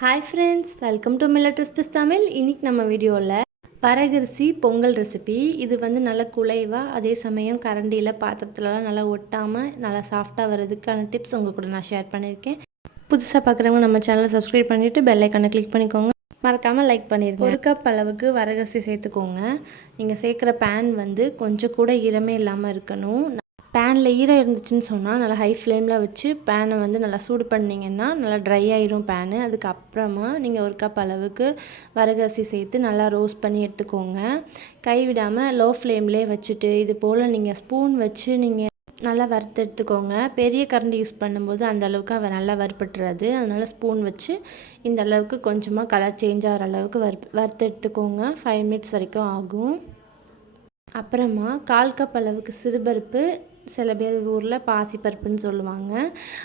Hi friends welcome to millet recipes Tamil இன்றைக்கி நம்ம வீடியோவில் வரகரிசி பொங்கல் ரெசிபி இது வந்து நல்லா குலைவாக அதே சமயம் கரண்டியில் பாத்திரத்துலலாம் நல்லா ஒட்டாமல் நல்லா சாஃப்டாக வர்றதுக்கான டிப்ஸ் உங்கள் கூட நான் ஷேர் பண்ணியிருக்கேன். புதுசாக பார்க்குறவங்க நம்ம சேனலை சப்ஸ்கிரைப் பண்ணிவிட்டு பெல் ஐக்கானை கிளிக் பண்ணிக்கோங்க. மறக்காமல் லைக் பண்ணிடுங்க ஒரு கப் அளவுக்கு வரகரிசி சேர்த்துக்கோங்க. நீங்கள் சேர்க்குற பேன் வந்து கொஞ்சம் கூட ஈரமே இல்லாமல் இருக்கணும். பேனில் ஈரம் இருந்துச்சுன்னு சொன்னால் நல்லா ஹை ஃப்ளேமில் வச்சு பேனை வந்து நல்லா சூடு பண்ணிங்கன்னா நல்லா ட்ரை ஆயிரும் பேனு. அதுக்கப்புறமா நீங்கள் ஒரு கப் அளவுக்கு வரகரிசி சேர்த்து நல்லா ரோஸ்ட் பண்ணி எடுத்துக்கோங்க. கை விடாமல் லோ ஃப்ளேம்லேயே வச்சுட்டு இது போல் நீங்கள் ஸ்பூன் வச்சு நீங்கள் நல்லா வறுத்து எடுத்துக்கோங்க. பெரிய கரண்டி யூஸ் பண்ணும்போது அந்த அளவுக்கு அவள் நல்லா வறுப்பட்டுறாது அதனால் ஸ்பூன் வச்சு இந்த அளவுக்கு கொஞ்சமாக கலர் சேஞ்ச் ஆகிற அளவுக்கு வறு வறுத்து எடுத்துக்கோங்க. ஃபைவ் மினிட்ஸ் வரைக்கும் ஆகும். அப்புறமா கால் கப் அளவுக்கு சிறுபருப்பு சில பேர் ஊரில் பாசி பருப்புன்னு சொல்லுவாங்க.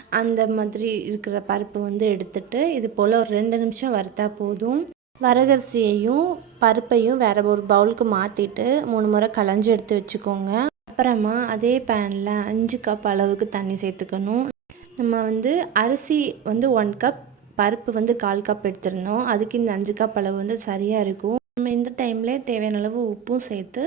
அந்த மாதிரி இருக்கிற பருப்பு வந்து எடுத்துட்டு இது போல் ஒரு ரெண்டு நிமிஷம் வறுத்தா போதும். வரகரிசியையும் பருப்பையும் வேறு ஒரு பவுலுக்கு மாற்றிட்டு மூணு முறை களைஞ்சி எடுத்து வச்சுக்கோங்க. அப்புறமா அதே பேனில் அஞ்சு கப் அளவுக்கு தண்ணி சேர்த்துக்கணும். நம்ம வந்து அரிசி வந்து ஒன் கப் பருப்பு வந்து கால் கப் எடுத்துருந்தோம். அதுக்கு இந்த அஞ்சு கப் அளவு வந்து சரியாக இருக்கும். நம்ம இந்த டைமில் தேவையான அளவு உப்பும் சேர்த்து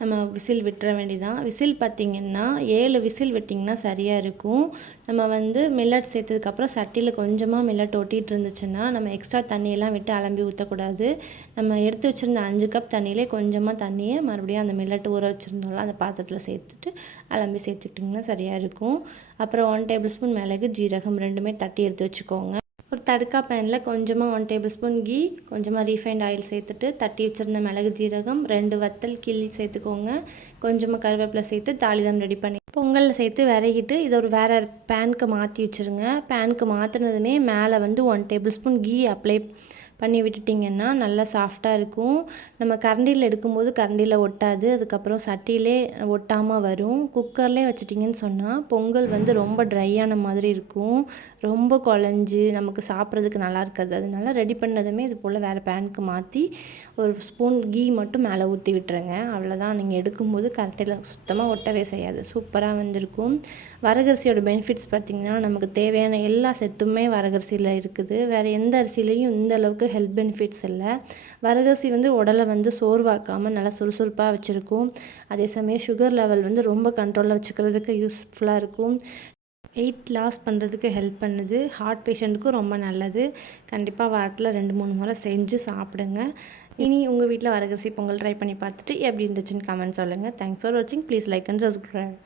நம்ம விசில் விட்டுற வேண்டிதான் விசில் பார்த்திங்கன்னா ஏழு விசில் விட்டிங்கன்னா சரியாக இருக்கும். நம்ம வந்து மில்லட் சேர்த்ததுக்கப்புறம் சட்டியில் கொஞ்சமாக மில்லட் ஒட்டிகிட்டு இருந்துச்சுன்னா நம்ம எக்ஸ்ட்ரா தண்ணியெல்லாம் விட்டு அலம்பி ஊற்றக்கூடாது நம்ம எடுத்து வச்சுருந்த அஞ்சு கப் தண்ணியிலே கொஞ்சமாக தண்ணியை மறுபடியும் அந்த மில்லட் ஊற வச்சுருந்தோம்ல அந்த பாத்திரத்தில் சேர்த்துட்டு அலம்பி சேர்த்துக்கிட்டிங்கன்னா சரியாக இருக்கும். அப்புறம் ஒன் டேபிள் ஸ்பூன் மிளகு ஜீரகம் ரெண்டுமே தட்டி எடுத்து வச்சுக்கோங்க. ஒரு தடுக்கா பேனில் கொஞ்சமாக ஒன் டேபிள் ஸ்பூன் கீ கொஞ்சமாக ரீஃபைண்ட் ஆயில் சேர்த்துட்டு தட்டி வச்சுருந்த மிளகு ஜீரகம் ரெண்டு வத்தல் கிள்ளி சேர்த்துக்கோங்க. கொஞ்சமாக கருவேப்பிலை சேர்த்து தாளிதம் ரெடி பண்ணி பொங்கலில் சேர்த்து விரகிட்டு இதை ஒரு வேறு பேனுக்கு மாற்றி வச்சுருங்க. பேனுக்கு மாற்றினதுமே மேலே வந்து one tablespoon key apply பண்ணி விட்டுட்டிங்கன்னா நல்லா சாஃப்டாக இருக்கும். நம்ம கரண்டியில் எடுக்கும்போது கரண்டியில் ஒட்டாது. அதுக்கப்புறம் சட்டியிலே ஒட்டாமல் வரும். குக்கர்லேயே வச்சுட்டிங்கன்னு சொன்னால் பொங்கல் வந்து ரொம்ப ட்ரையான மாதிரி இருக்கும். ரொம்ப குழஞ்சி நமக்கு சாப்பிட்றதுக்கு நல்லா இருக்காது. அதனால ரெடி பண்ணதுமே இது போல் வேறு பேனுக்கு மாற்றி ஒரு ஸ்பூன் கீ மட்டும் மேலே ஊற்றி விட்டுருங்க. அவ்வளோதான் நீங்கள் எடுக்கும்போது கரண்டியில் சுத்தமாக ஒட்டவே செய்யாது. சூப்பர் சூப்பராக வந்திருக்கும். வரகரிசியோட பெனிஃபிட்ஸ் பார்த்திங்கன்னா நமக்கு தேவையான எல்லா செத்துமே வரகரிசியில் இருக்குது. வேறு எந்த அரிசிலையும் இந்த அளவுக்கு ஹெல்த் பெனிஃபிட்ஸ் இல்லை. வரகரிசி வந்து உடலை வந்து சோர்வாக்காமல் நல்லா சுறுசுறுப்பாக வச்சுருக்கும். அதே சமயம் சுகர் லெவல் வந்து ரொம்ப கண்ட்ரோலில் வச்சுக்கிறதுக்கு யூஸ்ஃபுல்லாக இருக்கும். வெயிட் லாஸ் பண்ணுறதுக்கு ஹெல்ப் பண்ணுது. ஹார்ட் பேஷண்ட்டுக்கும் ரொம்ப நல்லது. கண்டிப்பாக வாரத்தில் ரெண்டு மூணு முறை செஞ்சு சாப்பிடுங்க. இனி உங்கள் வீட்டில் வரகரிசி பொங்கல் ட்ரை பண்ணி பார்த்துட்டு எப்படி இருந்துச்சுன்னு கமெண்ட் சொல்லுங்கள் தேங்க்ஸ் ஃபார் வாட்சிங் ப்ளீஸ் லைக் அண்ட் சப்ஸ்கிரைப்